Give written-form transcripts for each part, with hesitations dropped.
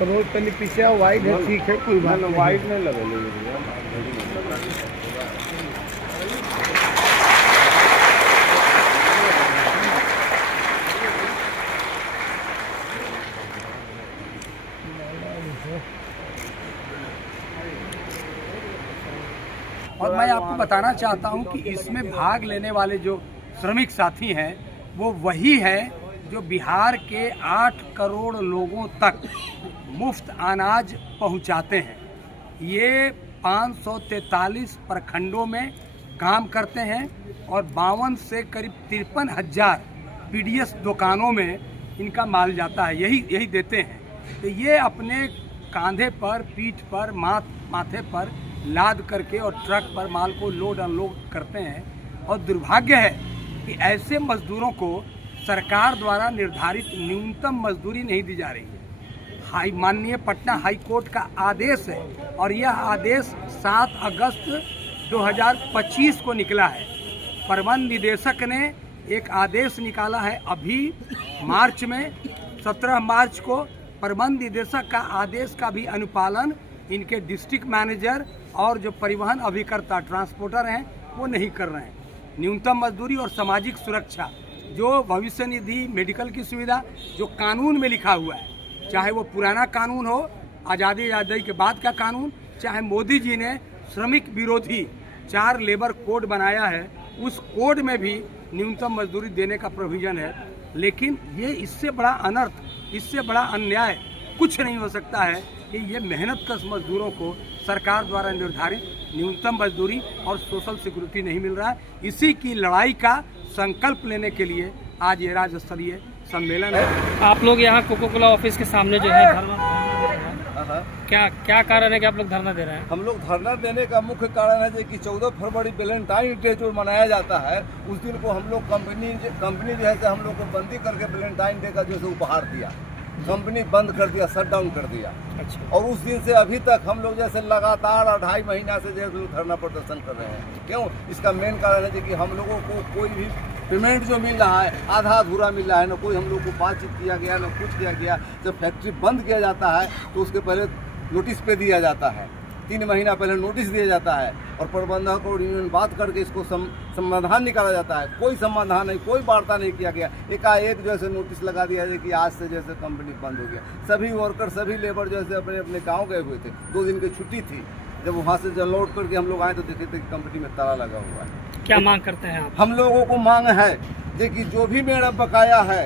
Road पे पीछे white है, ठीक है, कोई बात नहीं। वाइट नहीं लगे और मैं आपको बताना चाहता हूं कि इसमें भाग लेने वाले जो श्रमिक साथी हैं वो वही है जो बिहार के 8 करोड़ लोगों तक मुफ्त अनाज पहुंचाते हैं। ये 543 प्रखंडों में काम करते हैं और 52 से करीब 53,000 पीडीएस दुकानों में इनका माल जाता है, यही देते हैं। तो ये अपने कांधे पर, पीठ पर, माथे पर लाद करके और ट्रक पर माल को लोड अनलोड करते हैं। और दुर्भाग्य है कि ऐसे मजदूरों को सरकार द्वारा निर्धारित न्यूनतम मजदूरी नहीं दी जा रही है। माननीय पटना हाई कोर्ट का आदेश है और यह आदेश 7 अगस्त 2025 को निकला है। प्रबंध निदेशक ने एक आदेश निकाला है अभी मार्च में, 17 मार्च को। प्रबंध निदेशक का आदेश का भी अनुपालन इनके डिस्ट्रिक्ट मैनेजर और जो परिवहन अभिकर्ता ट्रांसपोर्टर हैं वो नहीं कर रहे हैं। न्यूनतम मजदूरी और सामाजिक सुरक्षा, जो भविष्य निधि, मेडिकल की सुविधा, जो कानून में लिखा हुआ है, चाहे वो पुराना कानून हो, आज़ादी के बाद का कानून, चाहे मोदी जी ने श्रमिक विरोधी 4 लेबर कोड बनाया है, उस कोड में भी न्यूनतम मजदूरी देने का प्रोविज़न है। लेकिन ये इससे बड़ा अनर्थ, इससे बड़ा अन्याय कुछ नहीं हो सकता है कि ये मेहनतकश मजदूरों को सरकार द्वारा निर्धारित न्यूनतम मजदूरी और सोशल सिक्योरिटी नहीं मिल रहा है। इसी की लड़ाई का संकल्प लेने के लिए आज ये राज्य स्तरीय सम्मेलन है। आप लोग यहाँ कोको कोला ऑफिस के सामने जो है धरना क्या कारण है कि आप लोग धरना दे रहे हैं? हम लोग धरना देने का मुख्य कारण है कि 14 फरवरी वैलेंटाइन डे जो मनाया जाता है, उस दिन को हम लोग कंपनी जो है हम लोग को बंदी करके वैलेंटाइन डे का जो है उपहार दिया, कंपनी बंद कर दिया, शट डाउन कर दिया। अच्छा। और उस दिन से अभी तक हम लोग जैसे लगातार 2.5 महीना से जो लोग धरना प्रदर्शन कर रहे हैं। क्यों? इसका मेन कारण है कि हम लोगों को कोई भी पेमेंट जो मिल रहा है आधा अधूरा मिल रहा है, ना कोई हम लोग को बातचीत किया गया, ना कुछ किया गया। जब फैक्ट्री बंद किया जाता है तो उसके पहले नोटिस पे दिया जाता है, 3 महीना पहले नोटिस दिया जाता है और प्रबंधक और यूनियन बात करके इसको समाधान निकाला जाता है। कोई समाधान नहीं, कोई वार्ता नहीं किया गया। एकाएक जैसे नोटिस लगा दिया है कि आज से जैसे कंपनी बंद हो गया। सभी वर्कर, सभी लेबर जैसे अपने अपने गाँव गए हुए थे, 2 दिन की छुट्टी थी। जब वहाँ से जब लौट करके हम लोग आए तो देखे थे कि कंपनी में ताला लगा हुआ है। क्या मांग करते हैं आप? हम लोगों को मांग है कि जो भी मेरा बकाया है,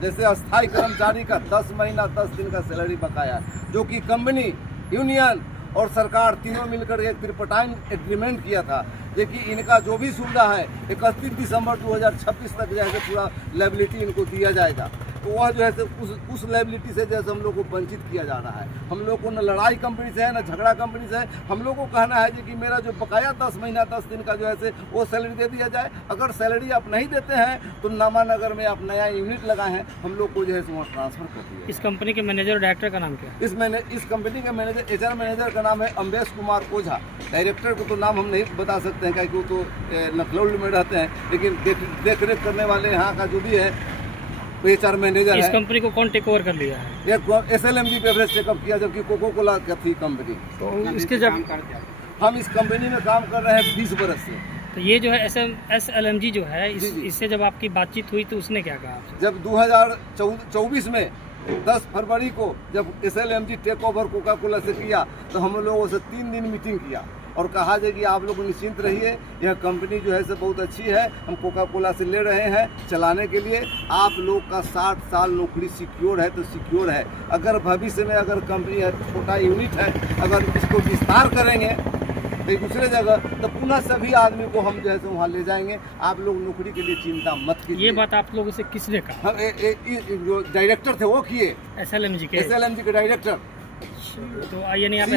जैसे अस्थायी कर्मचारी का 10 महीना 10 दिन का सैलरी बकाया, जो कि कंपनी, यूनियन और सरकार तीनों मिलकर एक ट्रिपटाइन एग्रीमेंट किया था, देखिए इनका जो भी सुविधा है 31 दिसंबर 2026 तक जैसे पूरा लायबिलिटी इनको दिया जाएगा। तो वह जो है उस लायबिलिटी से जैसे हम लोग को वंचित किया जा रहा है। हम लोग को न लड़ाई कंपनी से है, न झगड़ा कंपनी से है। हम लोग को कहना है कि मेरा जो बकाया 10 महीना 10 दिन का जो है वो सैलरी दे दिया जाए। अगर सैलरी आप नहीं देते हैं तो नामानगर में आप नया यूनिट लगाए हैं, हम लोग को जो है वहाँ ट्रांसफर कर दिया। इस कंपनी के मैनेजर और डायरेक्टर का नाम क्या है? इस कंपनी के मैनेजर, HR मैनेजर का नाम है अम्बेश कुमार ओझा। डायरेक्टर को तो नाम हम नहीं बता सकते हैं क्योंकि वो तो लखनऊ में रहते हैं, लेकिन देख रेख करने वाले यहाँ का जो भी है HR मैनेजर। इस कंपनी को कौन टेक ओवर कर लिया है? SLMG बेवरेज टेकअप किया, जबकि कोको कोला का थी कंपनी। तो इसके जब हम इस कंपनी में काम कर रहे हैं 20 बरस से। तो ये जो है SLMG जो है, इससे जब आपकी बातचीत हुई तो उसने क्या कहा आपसे? जब 2024 में 10 फरवरी को जब SLMG take over Coca Cola से किया तो हम लोगों से 3 दिन मीटिंग किया और कहा जाए कि आप लोग निश्चिंत रहिए, यह कंपनी जो है बहुत अच्छी है, हम कोका कोला से ले रहे हैं चलाने के लिए। आप लोग का 60 साल नौकरी सिक्योर है तो सिक्योर है। अगर भविष्य में अगर कंपनी है, छोटा यूनिट है, अगर इसको विस्तार करेंगे एक दूसरे जगह तो पुनः सभी आदमी को हम जो है वहाँ ले जाएंगे। आप लोग नौकरी के लिए चिंता मत कीजिए। ये बात आप लोगों से किसने कहा? जो डायरेक्टर थे वो किए, SLMG के डायरेक्टर। तो यानी आप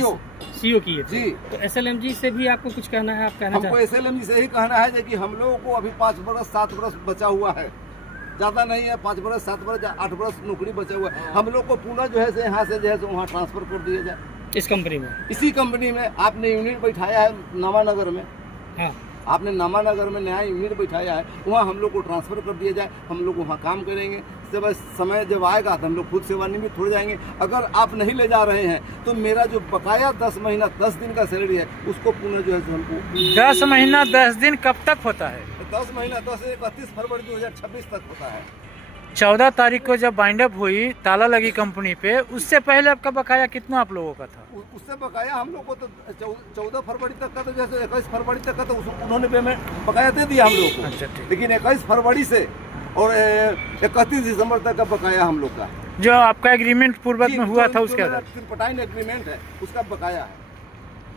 CEO किए थे? जी। तो SLMG से भी आपको कुछ कहना है? आप कहना चाहते हैं? हमको SLMG से ही कहना है कि हम लोगों को अभी 5 बरस 7 बरस बचा हुआ है, ज़्यादा नहीं है, 5 बरस 7 बरस 8 बरस नौकरी बचा हुआ है। हम लोग को पुनः जो है यहाँ से जो है वहाँ ट्रांसफर कर दिया जाए। इस कंपनी में, इसी कंपनी में आपने यूनिट बैठाया है नामानगर में। हाँ, आपने नामानगर में नया यूनिट बैठाया है, वहाँ हम लोग को ट्रांसफ़र कर दिया जाए। हम लोग वहाँ काम करेंगे, जब समय जब आएगा तो हम लोग खुद सेवानिवृत्त हो जाएंगे। अगर आप नहीं ले जा रहे हैं तो मेरा जो बकाया 10 महीना 10 दिन का सैलरी है उसको पुनः जो है हमको 10 महीना 10 दिन कब तक होता है? 10 महीना 10 से 31 फरवरी 2026 तक होता है। 14 तारीख को जब बाइंड अप हुई, ताला लगी कंपनी पे, उससे पहले आपका बकाया कितना आप लोगों का था? उससे बकाया हम लोग को तो 14 फरवरी तक का, तो जैसे 21 फरवरी तक का तो उन्होंने पेमेंट बकाया दे दिया हम लोग को। अच्छा, ठीक। लेकिन 21 फरवरी से और 31 दिसंबर तक का बकाया हम लोग का, जो आपका एग्रीमेंट पूर्वत में हुआ था उसके अंदर त्रिपटाइन एग्रीमेंट है उसका बकाया है।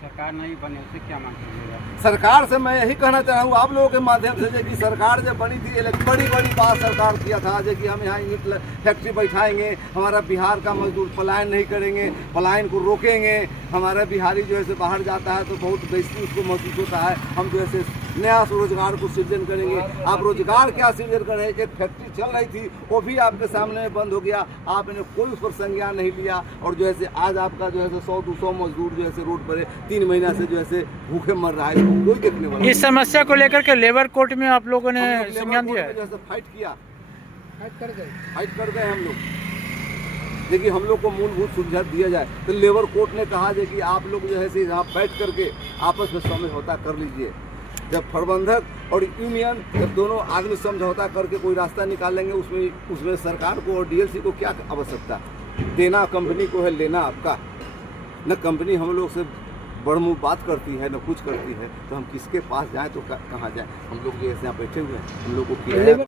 सरकार नहीं बने उससे क्या मांग करिएगा? सरकार से मैं यही कहना चाह रहा हूँ आप लोगों के माध्यम से कि सरकार जब बनी थी बड़ी बड़ी बात सरकार किया था जो कि हम यहाँ ईंट फैक्ट्री बैठाएंगे, हमारा बिहार का मजदूर पलायन नहीं करेंगे, पलायन को रोकेंगे, हमारा बिहारी जो है बाहर जाता है तो बहुत बेइज्जती उसको महसूस होता है, हम जो है नया रोजगार को सृजन करेंगे। आप रोजगार क्या सृजन करें? एक फैक्ट्री चल रही थी वो भी आपके सामने बंद हो गया, आपने कोई उस पर संज्ञान नहीं लिया और जो है आज आपका जो है 100-200 मजदूर जो है रोड पर 3 महीना से जो है भूखे मर रहा है, तो कोई देखने वाला। इस समस्या को लेकर के लेबर कोर्ट में आप लोगों ने संज्ञान दिया है? जैसे फाइट कर गए हम लोग। देखिए हम लोग को मूलभूत सुविधा दिया जाए तो लेबर कोर्ट ने कहा कि आप लोग जो है यहाँ बैठ करके आपस में समझौता कर लीजिए। जब प्रबंधक और यूनियन जब दोनों आदमी समझौता करके कोई रास्ता निकालेंगे उसमें सरकार को और डीएलसी को क्या आवश्यकता? देना कंपनी को है, लेना आपका। न कंपनी हम लोग से बड़मुँह बात करती है न कुछ करती है, तो हम किसके पास जाएं तो कहाँ जाएं? हम लोग जो यहाँ बैठे हुए हैं, हम लोग को किराया